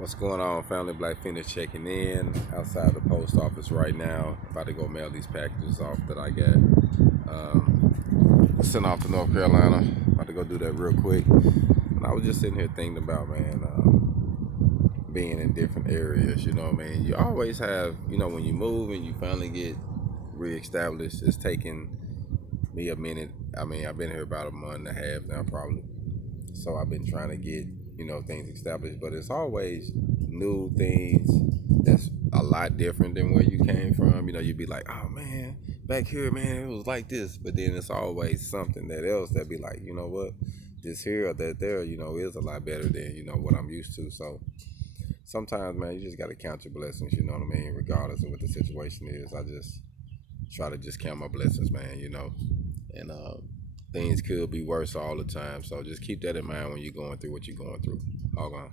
What's going on, family? Black Phoenix checking in outside the post office right now. About to go mail these packages off that I got sent off to North Carolina. About to go do that real quick. And I was just sitting here thinking about, man, being in different areas. You know what I mean? You always have, when you move and you finally get reestablished, it's taken me a minute. I mean, I've been here about a month and a half now, probably. So I've been trying to get, things established, but it's always new things that's a lot different than where you came from. You'd be like, oh man, back here, man, it was like this. But then it's always something that else that be like, you know what, this here or that there, is a lot better than, what I'm used to. So sometimes, man, you just got to count your blessings, you know what I mean, regardless of what the situation is. I just try to just count my blessings, man, and things could be worse all the time. So just keep that in mind when you're going through what you're going through. HogOn.